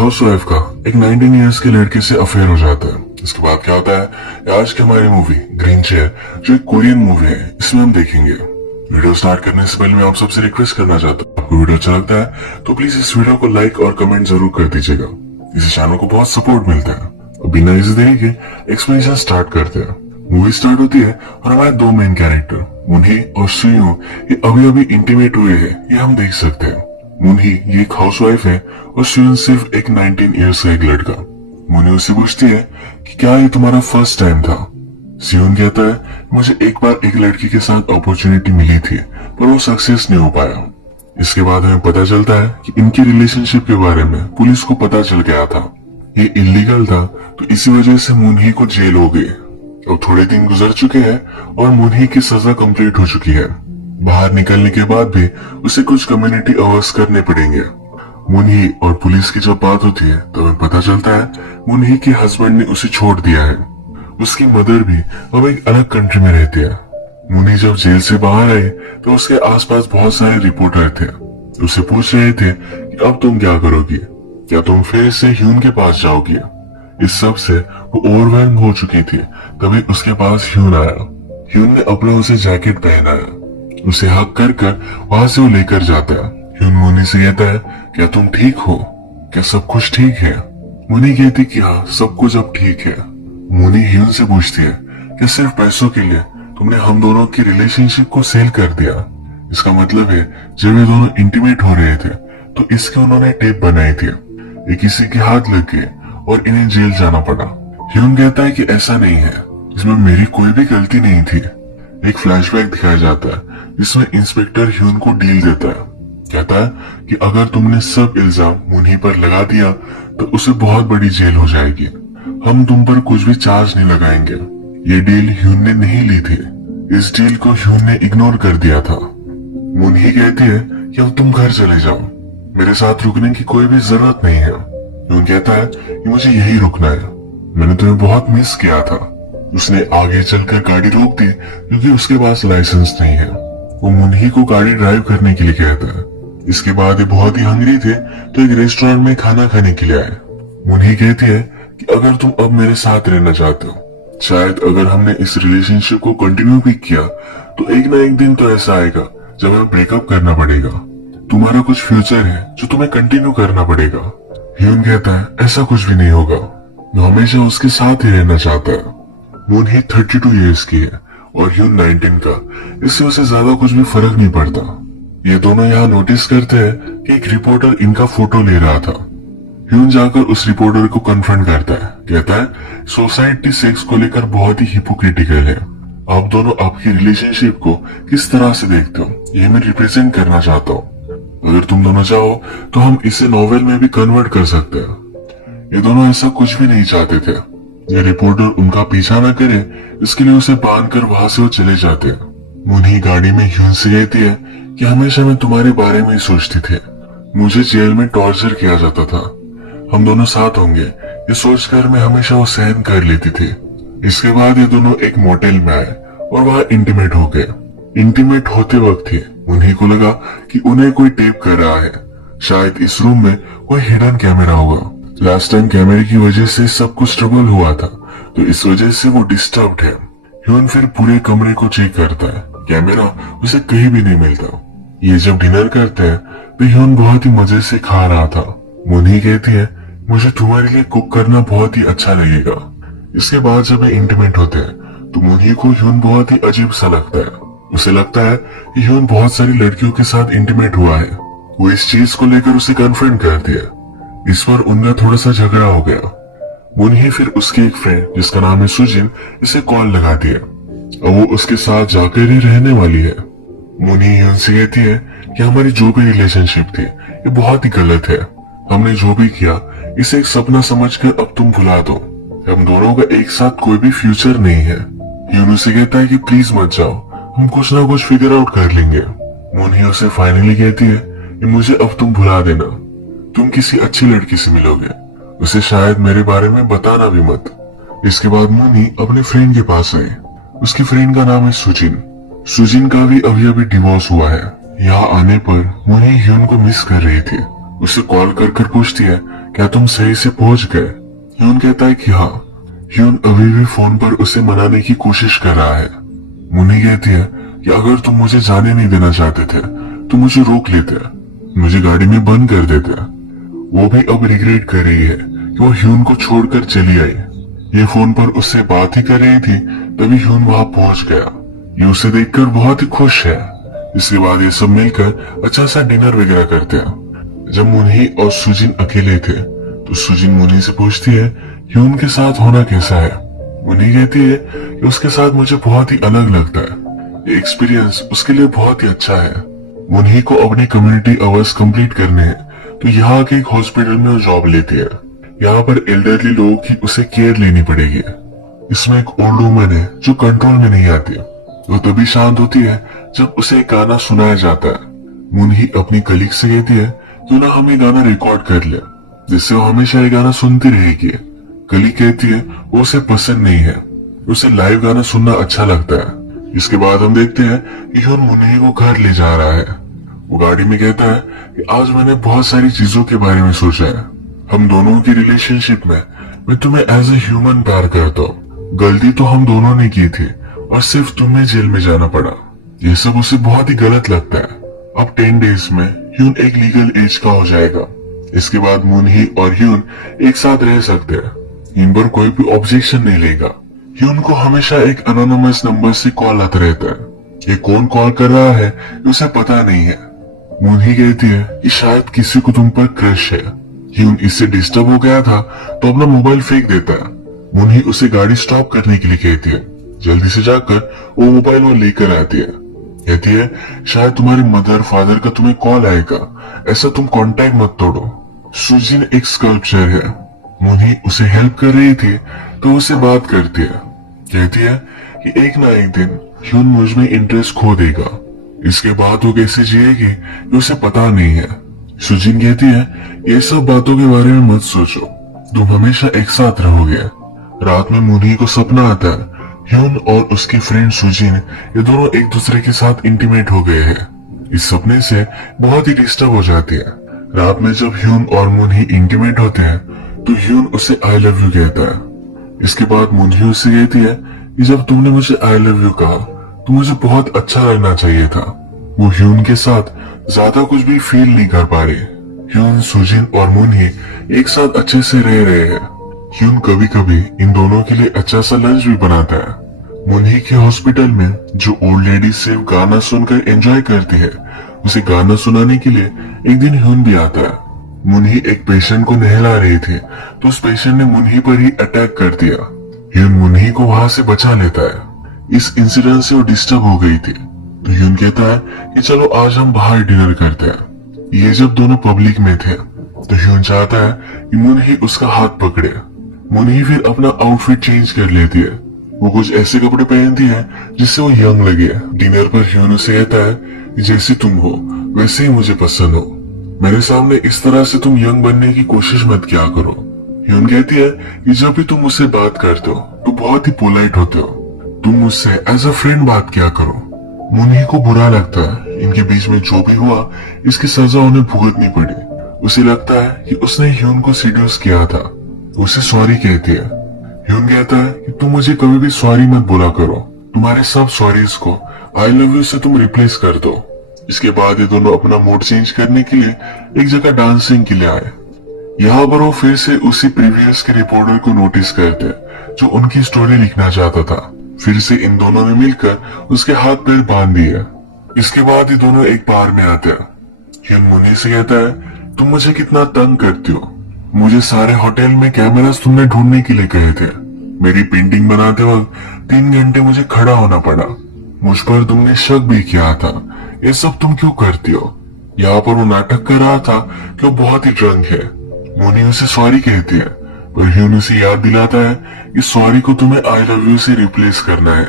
Housewife का एक 19 years के लड़के से अफेयर हो जाता है। इसके बाद क्या होता है, आज की हमारी मूवी ग्रीन चेयर जो एक कोरियन मूवी है, इसमें हम देखेंगे। वीडियो स्टार्ट करने से पहले मैं आप सबसे रिक्वेस्ट करना चाहता हूँ, आपको वीडियो अच्छा लगता है तो प्लीज इस वीडियो को लाइक और कमेंट जरूर कर दीजिएगा। इस चैनल को बहुत सपोर्ट मिलता है। अब बिना इसे देरी के एक्सप्लेनेशन स्टार्ट करते हैं। मूवी स्टार्ट होती है और हमारे दो मेन कैरेक्टर मुनही और सुयू ये अभी अभी इंटीमेट हुए हैं, ये हम देख सकते हैं। मुनही ये एक हाउसवाइफ है और सुयन सिर्फ एक 19 इयर्स का एक लड़का। मुनही उससे पूछती है कि क्या ये तुम्हारा फर्स्ट टाइम था। सुयन कहता है मुझे एक बार एक लड़की के साथ अपॉर्चुनिटी मिली थी पर वो सक्सेस नहीं हो पाया। इसके बाद हमें पता चलता है कि इनकी रिलेशनशिप के बारे में पुलिस को पता चल गया था। ये इलीगल था तो इसी वजह से मुनही को जेल हो गई। अब थोड़े दिन गुजर चुके हैं और मुनही की सजा कंप्लीट हो चुकी है। बाहर निकलने के बाद भी उसे कुछ कम्युनिटी अवर्स करने पड़ेंगे। मुनही और पुलिस की जब बात होती है तो हमें पता चलता है मुनही के हस्बैंड ने उसे छोड़ दिया है। उसकी मदर भी अब एक अलग कंट्री में रहती है। मुनही जब जेल से बाहर आए तो उसके आसपास बहुत सारे रिपोर्टर थे। उसे पूछ रहे थे कि अब तुम क्या करोगी, क्या तुम फिर से ह्यून के पास जाओगी। इस सब से वो ओवरवेल्म हो चुकी थी। तभी उसके पास ह्यून आया। ह्यून ने अपना उसे जैकेट पहनाया, उसे हक कर वहां से वो लेकर जाता है। ह्यून मुनी से कहता है क्या तुम ठीक हो, क्या सब कुछ ठीक है। मुनी कहती कि हाँ सब कुछ अब ठीक है। मुनी ह्यून से पूछती है क्या सिर्फ पैसों के लिए तुमने हम दोनों की रिलेशनशिप को सेल कर दिया। इसका मतलब है जब ये दोनों इंटीमेट हो रहे थे तो इसके उन्होंने टेप बनाई थी। ये किसी के हाथ लग गए और इन्हें जेल जाना पड़ा। ह्यून कहता है कि ऐसा नहीं है, इसमें मेरी कोई भी गलती नहीं थी। एक फ्लैशबैक दिखाया जाता है जिसमें इंस्पेक्टर ह्यून को डील देता है। कहता है कि अगर तुमने सब इल्जाम मुनही पर लगा दिया तो उसे बहुत बड़ी जेल हो जाएगी। हम तुम पर कुछ भी चार्ज नहीं लगाएंगे। ये डील ह्यून ने नहीं ली थी। इस डील को ह्यून ने इग्नोर कर दिया था। मुनही कहती है कि अब तुम घर चले जाओ, मेरे साथ रुकने की कोई भी जरूरत नहीं है। ह्यून कहता है कि मुझे यही रुकना है, मैंने तुम्हें बहुत मिस किया था। उसने आगे चलकर गाड़ी रोक दी क्योंकि उसके पास लाइसेंस नहीं है। वो मुनही को गाड़ी ड्राइव करने के लिए कहता है। इसके बाद ये बहुत ही हंग्री थे तो एक रेस्टोरेंट में खाना खाने के लिए आए। मुनही कहती है कि अगर तुम अब मेरे साथ रहना चाहते हो, शायद अगर हमने इस रिलेशनशिप को कंटिन्यू भी किया तो एक ना एक दिन तो ऐसा आएगा जब हमें ब्रेकअप करना पड़ेगा। तुम्हारा कुछ फ्यूचर है जो तुम्हें कंटिन्यू करना पड़ेगा। ह्यून कहता है ऐसा कुछ भी नहीं होगा, मैं हमेशा उसके साथ ही रहना चाहता है। मुनही 32 इयर्स की है और ह्यून 19 का, इससे उसे ज्यादा कुछ भी फर्क नहीं पड़ता। ये दोनों यहाँ नोटिस करते हैं कि एक रिपोर्टर इनका फोटो ले रहा था। ह्यून जाकर उस रिपोर्टर को कन्फ्रंट करता है। कहता है सोसाइटी सेक्स को लेकर बहुत ही हिपोक्रिटिकल है। आप दोनों आपकी रिलेशनशिप को किस तरह से देखते हो ये मैं रिप्रेजेंट करना चाहता हूँ। अगर तुम दोनों चाहो तो हम इसे नॉवेल में भी कन्वर्ट कर सकते हैं। ये दोनों ऐसा कुछ भी नहीं चाहते थे। ये रिपोर्टर उनका पीछा न करे इसके लिए उसे बांधकर वहां से वो चले जाते हैं। मुनही गाड़ी में ह्यून से कहती है कि हमेशा मैं तुम्हारे बारे में ही सोचती थी। मुझे जेल में टॉर्चर किया जाता था, हम दोनों साथ होंगे ये सोचकर मैं हमेशा वो सहन कर लेती थी। इसके बाद ये दोनों एक मोटेल में आए और वहां इंटीमेट हो गए। इंटीमेट होते वक्त ही मुनही को लगा कि उन्हें कोई टेप कर रहा है। शायद इस रूम में कोई हिडन कैमरा होगा। लास्ट टाइम कैमरे की वजह से सब कुछ ट्रबल हुआ था तो इस वजह से वो डिस्टर्ब्ड है। ह्यून फिर पूरे कमरे को चेक करता है, कैमरा उसे कहीं भी नहीं मिलता। ये जब डिनर करते हैं तो ह्यून बहुत ही मजे से खा रहा था। मुनही कहती है मुझे तुम्हारे लिए कुक करना बहुत ही अच्छा लगेगा। इसके बाद जब ये इंटीमेट होते हैं तो मुनही को ह्यून बहुत ही अजीब सा लगता है। उसे लगता है कि ह्यून बहुत सारी लड़कियों के साथ इंटीमेट हुआ है। वो इस चीज को लेकर उसे कन्फ्रंट करती है। इस पर उनका थोड़ा सा झगड़ा हो गया। मुनही फिर उसकी एक फ्रेंड जिसका नाम है सुजिन इसे कॉल लगाती है। अब वो उसके साथ जाकर ही रहने वाली है। मुनही ह्यून से कहती है कि हमारी जो भी रिलेशनशिप थी ये बहुत ही गलत है। हमने जो भी किया इसे एक सपना समझकर अब तुम भुला दो। हम दोनों का एक साथ कोई भी फ्यूचर नहीं है। ह्यून उसे कहता है कि प्लीज मत जाओ, हम कुछ ना कुछ फिगर आउट कर लेंगे। मुनही उसे फाइनली कहती है कि मुझे अब तुम भुला देना, तुम किसी अच्छी लड़की से मिलोगे, उसे शायद मेरे बारे में बताना भी मत। इसके बाद मुनी अपने फ्रेंड के पास आई। उसकी फ्रेंड का नाम है सुजिन। सुजिन का भी अभी अभी डिवोर्स हुआ है। यहाँ आने पर मुनी ह्यून को मिस कर रही थी। उसे कॉल कर पूछती है क्या तुम सही से पहुंच गए? ह्यून कहता है कि हाँ। ह्यून अभी भी फोन पर उसे मनाने की कोशिश कर रहा है। मुन्नी कहती है कि अगर तुम मुझे जाने नहीं देना चाहते थे तो मुझे रोक लेते, मुझे गाड़ी में बंद कर देते। वो भी अब रिग्रेट कर रही है कि वो ह्यून को छोड़कर चली आई। ये फोन पर उससे बात ही कर रही थी, तभी ह्यून वहां पहुंच गया। ये उसे देखकर बहुत ही खुश है। इसके बाद ये सब मिलकर अच्छा सा डिनर वगैरह करते हैं। जब मुन्नी और सुजिन अकेले थे तो सुजिन मुन्नी से पूछती है ह्यून के साथ होना कैसा है। मुन्नी कहती है कि उसके साथ मुझे बहुत ही अलग लगता है, ये एक्सपीरियंस उसके लिए बहुत ही अच्छा है। मुन्नी को अपनी कम्युनिटी आवर्स कंप्लीट करने हैं तो यहाँ के एक हॉस्पिटल में वो जॉब लेती है। यहाँ पर एल्डरली लोगों की उसे केयर लेनी पड़ेगी। इसमें एक ओल्ड वुमन है जो कंट्रोल में नहीं आती। वो तभी शांत होती है जब उसे एक गाना सुनाया जाता है। मुन्नी अपनी कलीग से कहती है क्यों ना हम ये गाना रिकॉर्ड कर ले, जिससे वो हमेशा ये गाना सुनती रहेगी। कलीग कहती है वो उसे पसंद नहीं है, उसे लाइव गाना सुनना अच्छा लगता है। इसके बाद हम देखते हैं कि ह्यून मुन्नी को घर ले जा रहा है। वो गाड़ी में कहता है कि आज मैंने बहुत सारी चीजों के बारे में सोचा है। हम दोनों की रिलेशनशिप में मैं तुम्हें एज ए ह्यूमन प्यार करता हूँ। गलती तो हम दोनों ने की थी और सिर्फ तुम्हें जेल में जाना पड़ा। ये सब उसे बहुत ही गलत लगता है। अब 10 डेज में ह्यून एक लीगल एज का हो जाएगा। इसके बाद मुन्नी और ह्यून एक साथ रह सकते हैं। इन पर कोई भी ऑब्जेक्शन नहीं लेगा। ह्यून को हमेशा एक एनोनिमस नंबर से कॉल आता रहता है। ये कौन कॉल कर रहा है उसे पता नहीं है। मुन्नी कहती है कि शायद किसी को तुम पर क्रश है। ह्यून इससे डिस्टर्ब हो गया था तो अपना मोबाइल फेंक देता है। मुन्नी उसे गाड़ी स्टॉप करने के लिए कहती है। जल्दी से जाकर वो मोबाइल वो लेकर आती है। कहती है शायद तुम्हारी मदर फादर का तुम्हें कॉल आएगा, ऐसा तुम कांटेक्ट मत तोड़ो। सुजिन एक स्कल्पचर है। मुन्नी उसे हेल्प कर रही थी तो उसे बात करती है। कहती है कि एक ना एक दिन ह्यून मुझ में इंटरेस्ट खो देगा। इसके बाद वो कैसे जिएगी ये उसे पता नहीं है। सुजिन कहती है ये सब बातों के बारे में मत सोचो, तुम हमेशा एक साथ रहोगे। रात में मुन्नी को सपना आता है ह्यून और उसकी फ्रेंड सुजिन ये दोनों एक दूसरे के साथ इंटीमेट हो गए हैं। इस सपने से बहुत ही डिस्टर्ब हो जाती है। रात में जब ह्यून और मुन्नी इंटीमेट होते हैं तो ह्यून उसे आई लव यू कहता है। इसके बाद मुन्नी उससे कहती है कि जब तुमने मुझे आई लव यू कहा तो मुझे बहुत अच्छा लगना चाहिए था। वो ह्यून के साथ ज्यादा कुछ भी फील नहीं कर पा रही। ह्यून, सुजिन और मुन्नी एक साथ अच्छे से रह रहे हैं। ह्यून कभी कभी इन दोनों के लिए अच्छा सा लंच भी बनाता है। मुन्नी के हॉस्पिटल में जो ओल्ड लेडी सिर्फ गाना सुनकर एंजॉय करती है, उसे गाना सुनाने के लिए एक दिन ह्यून भी आता है। मुन्नी एक पेशेंट को नहला रही थी तो उस पेशेंट ने मुन्नी पर ही अटैक कर दिया। ह्यून मुन्नी को वहां से बचा लेता है। इस इंसिडेंट से वो डिस्टर्ब हो गई थी तो ह्यून कहता है कि चलो आज हम बाहर डिनर करते हैं। ये जब दोनों पब्लिक में थे तो ह्यून चाहता है कि मुन्नी उसका हाथ पकड़े। मुन्नी फिर अपना आउटफिट चेंज कर लेती है। वो कुछ ऐसे कपड़े पहनती है जिससे वो यंग लगे। डिनर पर ह्यून उसे कहता है कि जैसी तुम हो वैसे ही मुझे पसंद हो, मेरे सामने इस तरह से तुम यंग बनने की कोशिश मत किया करो। ह्यून कहती है कि जब भी तुम मुझसे बात करते हो तो बहुत ही पोलाइट होते हो, तुम मुझसे एज अ फ्रेंड बात किया करो। मुन्नी को बुरा लगता है इनके बीच में जो भी हुआ इसकी सजा उन्हें भुगतनी पड़ी। उसे लगता है कि उसने ह्यून को सीड्यूस किया था। उसे सॉरी कहती है। ह्यून कहता है कि तुम मुझे कभी भी सॉरी मत बोला करो, तुम्हारे सब सॉरीज को आई लव यू से तुम रिप्लेस कर दो। इसके बाद ये दोनों अपना मूड चेंज करने के लिए एक जगह डांसिंग के लिए आए। यहाँ पर वो फिर से उसी प्रीवियस के रिपोर्टर को नोटिस करते जो उनकी स्टोरी लिखना चाहता था। फिर से इन दोनों ने मिलकर उसके हाथ पैर बांध दिए। इसके बाद ये दोनों एक बार में आते हैं। ह्यून मुन्नी से कहता है तुम मुझे कितना तंग करती हो, मुझे सारे होटल में कैमरास तुमने ढूंढने के लिए कहे थे। मेरी पेंटिंग बनाते वक्त 3 घंटे मुझे खड़ा होना पड़ा। मुझ पर तुमने शक भी किया था, ये सब तुम क्यों करती हो? यहाँ पर वो नाटक कर रहा था कि वो बहुत ही ड्रंक है। मुन्नी उसे सॉरी कहती है पर ह्यून उसे याद दिलाता है कि सॉरी को तुम्हें आई लव यू से रिप्लेस करना है।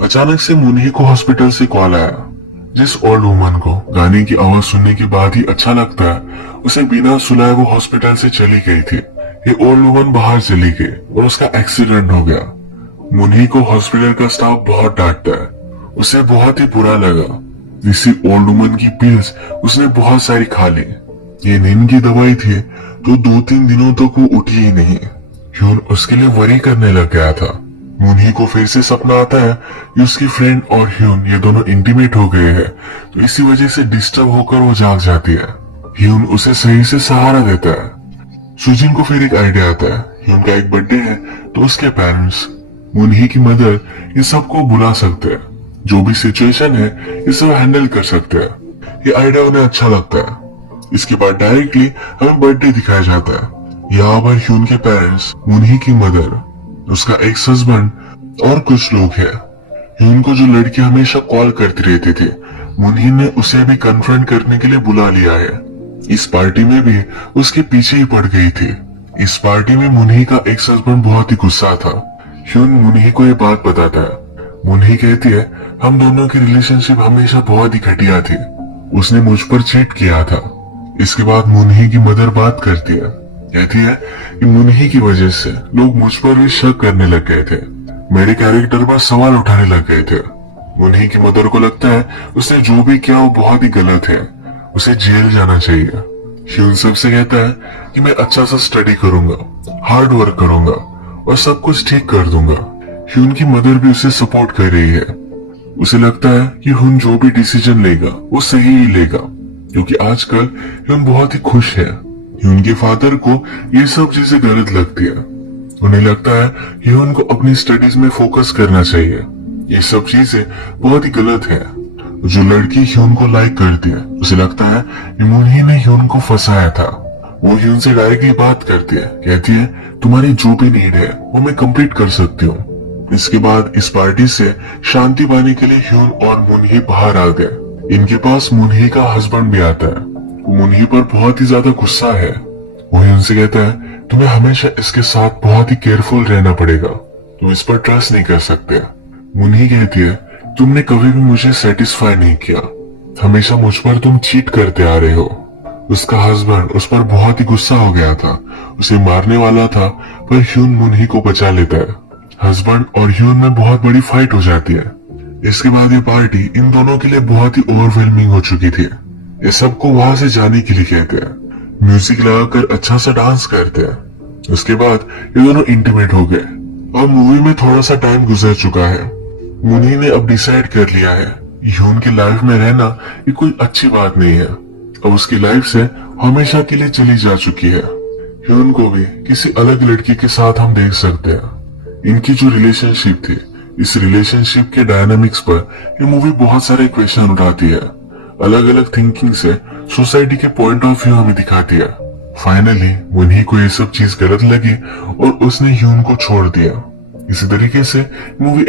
अचानक से मुन्नी को हॉस्पिटल से कॉल आया। जिस ओल्ड वुमन को गाने की आवाज सुनने के बाद ही अच्छा लगता है, उसे बिना सुनाए वो हॉस्पिटल से चली गई थी। ये ओल्ड वुमन बाहर चली गई और उसका एक्सीडेंट हो गया। मुन्नी को हॉस्पिटल का स्टाफ बहुत डांटता है। उसे बहुत ही बुरा लगा। इसी ओल्ड वुमन की पिल्स उसने बहुत सारी खा ली। ये नींद की दवाई थी तो 2-3 दिनों तक वो उठी ही नहीं। ह्यून उसके लिए वरी करने लग गया था। मुन्ही को फिर से सपना आता है कि उसकी फ्रेंड और ह्यून ये दोनों इंटीमेट हो गए हैं, तो इसी वजह से डिस्टर्ब होकर वो जाग जाती है। ह्यून उसे सही से सहारा देता है। सुजिन को फिर एक आइडिया आता है। ह्यून का एक बर्थडे है तो उसके पेरेंट्स, मुन्ही की मदर, ये सबको बुला सकते हैं। जो भी सिचुएशन है ये सब हैंडल कर सकते हैं। ये आइडिया उन्हें अच्छा लगता है। इसके बाद डायरेक्टली हमें बर्थडे दिखाया जाता है। यहाँ पर ह्यून के पेरेंट्स, मुन्ही की मदर, उसका एक्स हस्बैंड और कुछ लोग हैं। ह्यून को जो लड़की हमेशा कॉल करती रहती थी, मुन्ही ने उसे भी कन्फ्रंट करने के लिए बुला लिया है। इस पार्टी में भी उसके पीछे ही पड़ गई थी। इस पार्टी में मुन्ही का एक्स हस्बैंड बहुत ही गुस्सा था। ह्यून मुन्ही को ये बात बताता है। मुन्ही कहती है हम दोनों की रिलेशनशिप हमेशा बहुत ही घटिया थी, उसने मुझ पर चीट किया था। इसके बाद मुन्ही की मदर बात करती है, कहती है कि मुन्ही की वजह से लोग मुझ पर भी शक करने लग गए थे, मेरे कैरेक्टर पर सवाल उठाने लग गए थे। मुन्ही की मदर को लगता है उसने जो भी किया वो बहुत ही गलत है, उसे जेल जाना चाहिए। ह्यून सबसे कहता है कि मैं अच्छा सा स्टडी करूंगा, हार्ड वर्क करूंगा और सब कुछ ठीक कर दूंगा। ह्यून की मदर भी उसे सपोर्ट कर रही है। उसे लगता है कि ह्यून जो भी डिसीजन लेगा वो सही ही लेगा, क्योंकि आजकल ह्यून बहुत ही खुश है। ह्यून के फादर को ये सब चीजें गलत लगती है। उन्हें लगता है कि ह्यून को अपनी स्टडीज में फोकस करना चाहिए। ये सब चीजें बहुत ही गलत है। जो लड़की ह्यून को लाइक करती है, उसे लगता है कि मुन्ही ने ह्यून को फंसाया था। वो ह्यून से डायरेक्टली बात करती है, कहती है तुम्हारी जो भी नीड है वो मैं कंप्लीट कर सकती हूँ। इसके बाद इस पार्टी से शांति पाने के लिए ह्यून और मुन्ही बाहर आ गए। इनके पास मुन्ही का हस्बैंड भी आता है। वो मुन्ही पर बहुत ही ज्यादा गुस्सा है। वो ह्यून से कहता है तुम्हें हमेशा इसके साथ बहुत ही केयरफुल रहना पड़ेगा, तुम इस पर ट्रस्ट नहीं कर सकते। मुन्ही कहती है तुमने कभी भी मुझे सेटिस्फाई नहीं किया, हमेशा मुझ पर तुम चीट करते आ रहे हो। उसका हस्बैंड उस पर बहुत ही गुस्सा हो गया था, उसे मारने वाला था, पर ह्यून मुन्ही को बचा लेता है। हस्बैंड और ह्यून में बहुत बड़ी फाइट हो जाती है। इसके बाद ये पार्टी इन दोनों के लिए बहुत ही ओवरवेलमिंग हो चुकी थी। ये सबको वहां से जाने के लिए कहते हैं, म्यूजिक लगाकर अच्छा सा डांस करते हैं। उसके बाद ये दोनों इंटीमेट हो गए और मूवी में थोड़ा सा टाइम गुजर चुका है। मुन्ही ने अब डिसाइड कर लिया है ह्यून की लाइफ में रहना ये कोई अच्छी बात नहीं है। अब उसकी लाइफ से हमेशा के लिए चली जा चुकी है। ह्यून को भी किसी अलग लड़की के साथ हम देख सकते हैं। इनकी जो रिलेशनशिप थी, इस रिलेशनशिप के डायनामिक्स पर ये मूवी बहुत सारे क्वेश्चन उठाती है। अलग अलग थिंकिंग से सोसाइटी के पॉइंट ऑफ व्यू हमें दिखाती है। फाइनली मुन्ही को ये सब चीज गलत लगी और उसने ह्यून को छोड़ दिया। इसी तरीके से मूवी